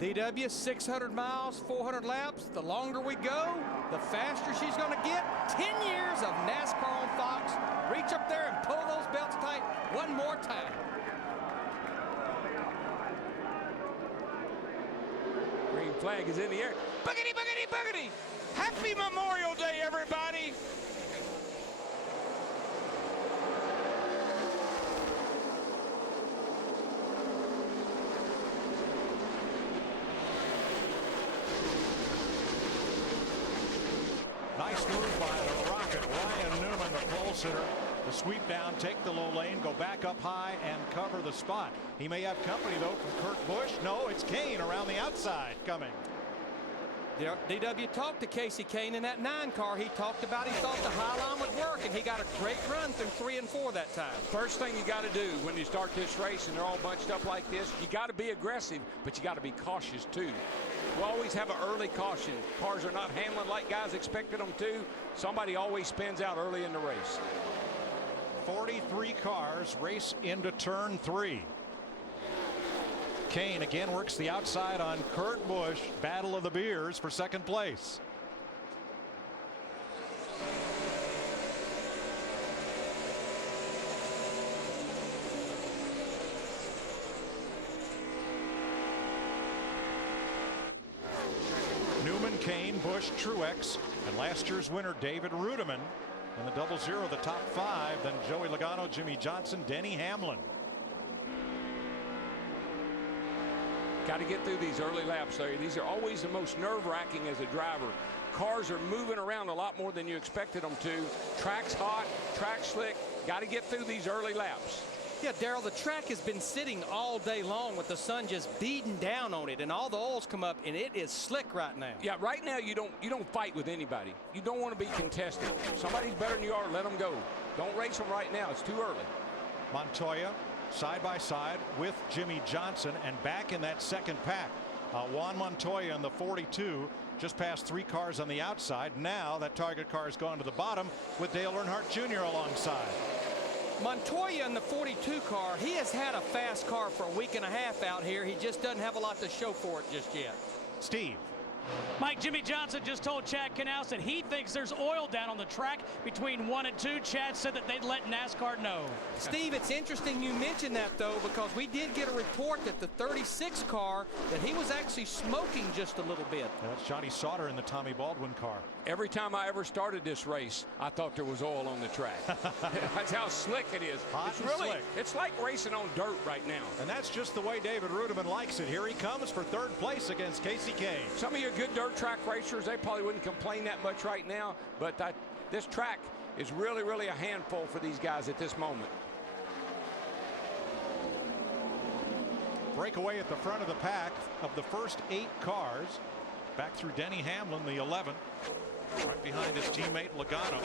DW, 600 miles, 400 laps. The longer we go, the faster she's going to get. 10 years of NASCAR on Fox. Reach up there and pull those belts tight one more time. Green flag is in the air. Boogity, boogity, boogity. Happy Memorial Day, everybody. Nice move by the Rocket. Ryan Newman, the pole sitter. The sweep down, take the low lane, go back up high, and cover the spot. He may have company, though, from Kurt Busch. No, it's Kane around the outside coming. DW talked to Casey Kane in that 9 car. He talked about he thought the high line would work, and he got a great run through 3 and 4 that time. First thing you got to do when you start this race and they're all bunched up like this, you got to be aggressive, but you got to be cautious too. We always have an early caution. Cars are not handling like guys expected them to. Somebody always spins out early in the race. 43 cars race into turn 3. Kane again works the outside on Kurt Busch. Battle of the Beers for second place. Newman, Kane, Busch, Truex, and last year's winner David Rudiman. In the 0-0, the top 5, then Joey Logano, Jimmy Johnson, Denny Hamlin. Got to get through these early laps, Larry. These are always the most nerve-wracking as a driver. Cars are moving around a lot more than you expected them to. Track's hot, track's slick. Got to get through these early laps. Yeah, Darrell, the track has been sitting all day long with the sun just beating down on it, and all the oils come up, and it is slick right now. Yeah, right now you don't fight with anybody. You don't want to be contested. Somebody's better than you are, let them go. Don't race them right now. It's too early. Montoya side by side with Jimmy Johnson, and back in that second pack. Juan Montoya in the 42, just past 3 cars on the outside. Now that target car has gone to the bottom with Dale Earnhardt Jr. alongside. Montoya in the 42 car, he has had a fast car for a week and a half out here. He just doesn't have a lot to show for it just yet. Steve. Mike, Jimmy Johnson just told Chad Knaus that he thinks there's oil down on the track between 1 and 2. Chad said that they'd let NASCAR know. Steve, it's interesting you mentioned that, though, because we did get a report that the 36 car, that he was actually smoking just a little bit. That's Johnny Sauter in the Tommy Baldwin car. Every time I ever started this race, I thought there was oil on the track. That's how slick it is. Hot it's and really slick. It's like racing on dirt right now. And that's just the way David Rudiman likes it. Here he comes for 3rd place against Casey Kane. Some of you good dirt track racers, they probably wouldn't complain that much right now, but this track is really, really a handful for these guys at this moment. Breakaway at the front of the pack of the first 8 cars. Back through Denny Hamlin, the 11th. Right behind his teammate Logano.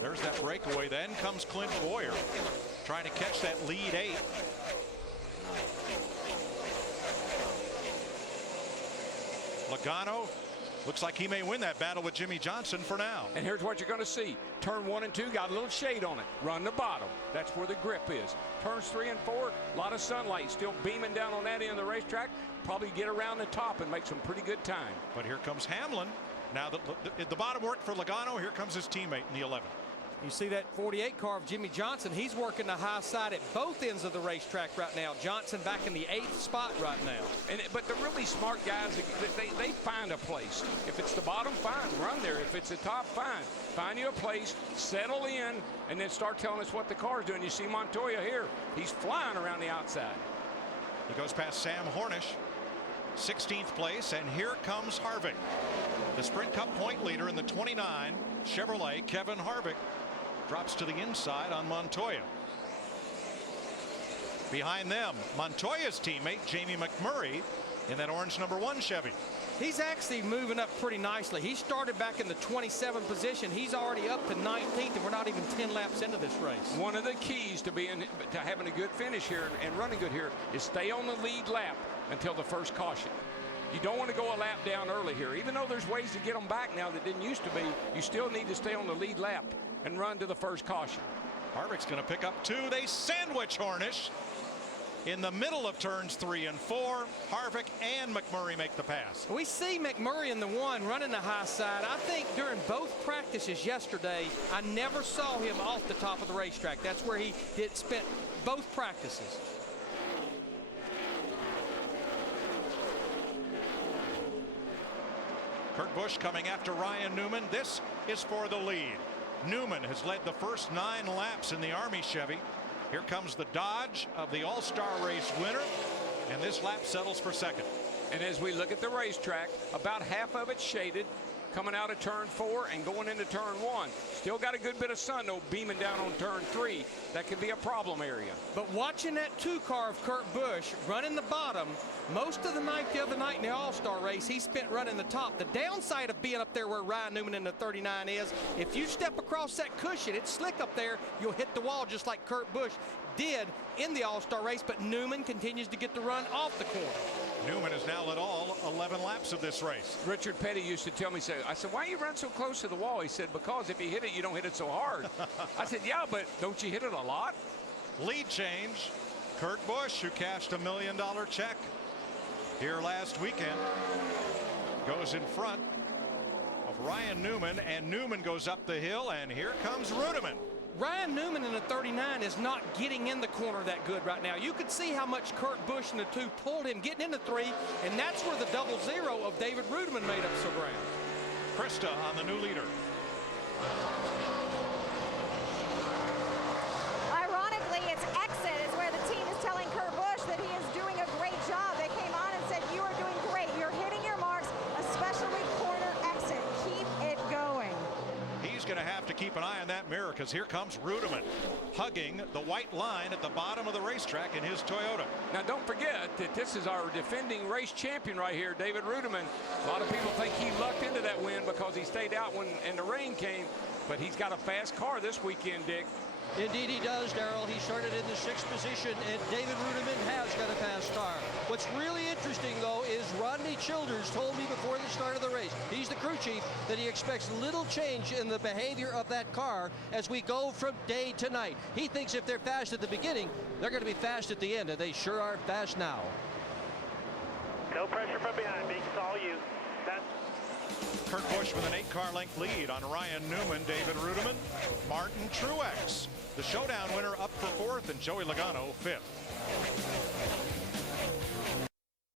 There's that breakaway. Then comes Clint Boyer trying to catch that lead 8. Logano looks like he may win that battle with Jimmy Johnson for now. And here's what you're going to see. Turn 1 and 2 got a little shade on it. Run the bottom. That's where the grip is. Turns 3 and 4, a lot of sunlight still beaming down on that end of the racetrack. Probably get around the top and make some pretty good time. But here comes Hamlin. Now the bottom worked for Logano. Here comes his teammate in the 11th. You see that 48 car of Jimmy Johnson. He's working the high side at both ends of the racetrack right now. Johnson back in the 8th spot right now. But the really smart guys, they find a place. If it's the bottom, fine, run there. If it's the top, fine. Find you a place, settle in, and then start telling us what the car's doing. You see Montoya here. He's flying around the outside. He goes past Sam Hornish, 16th place, and here comes Harvick. The Sprint Cup point leader in the 29 Chevrolet, Kevin Harvick, drops to the inside on Montoya. Behind them, Montoya's teammate Jamie McMurray in that orange #1 Chevy. He's actually moving up pretty nicely. He started back in the 27th position. He's already up to 19th, and we're not even 10 laps into this race. One of the keys to having a good finish here and running good here is stay on the lead lap until the first caution. You don't want to go a lap down early here. Even though there's ways to get them back now that didn't used to be, you still need to stay on the lead lap and run to the first caution. Harvick's going to pick up 2. They sandwich Hornish. In the middle of turns 3 and 4, Harvick and McMurray make the pass. We see McMurray in the one running the high side. I think during both practices yesterday, I never saw him off the top of the racetrack. That's where he spent both practices. Kurt Busch coming after Ryan Newman. This is for the lead. Newman has led the first 9 laps in the Army Chevy. Here comes the Dodge of the All-Star race winner, and this lap settles for second. And as we look at the racetrack, about half of it's shaded, coming out of turn 4 and going into turn 1. Still got a good bit of sun, though, beaming down on turn 3. That could be a problem area. But watching that 2 car of Kurt Busch running the bottom, most of the night the other night in the All-Star race, he spent running the top. The downside of being up there where Ryan Newman in the 39 is, if you step across that cushion, it's slick up there, you'll hit the wall just like Kurt Busch did in the All-Star race, but Newman continues to get the run off the corner. Newman has now led all 11 laps of this race. Richard Petty used to tell me, I said, why you run so close to the wall? He said, because if you hit it, you don't hit it so hard. I said, yeah, but don't you hit it a lot? Lead change. Kurt Busch, who cashed $1 million check here last weekend, goes in front of Ryan Newman, and Newman goes up the hill, and here comes Rudiman. Ryan Newman in the 39 is not getting in the corner that good right now. You could see how much Kurt Busch in the 2 pulled him getting into 3, and that's where the 0 of David Rudiman made up some ground. Krista on the new leader. Ironically, its exit is where the team is telling Kurt Busch that he is doing a great job. They came on and said, you are doing great. You're hitting your marks, especially corner exit. Keep it going. He's going to have to keep an eye on that mirror, because here comes Rudiman hugging the white line at the bottom of the racetrack in his Toyota. Now, don't forget that this is our defending race champion right here, David Rudiman. A lot of people think he lucked into that win because he stayed out when the rain came, but he's got a fast car this weekend, Dick. Indeed he does, Darrell. He started in the 6th position, and David Rudiman has got a fast car. What's really interesting, though, is Rodney Childers told me before the start of the race, he's the crew chief, that he expects little change in the behavior of that car as we go from day to night. He thinks if they're fast at the beginning, they're going to be fast at the end, and they sure are fast now. No pressure from behind me. It's all you. Kurt Busch with an 8-car length lead on Ryan Newman, David Rudiman, Martin Truex, the showdown winner, up for 4th, and Joey Logano 5th.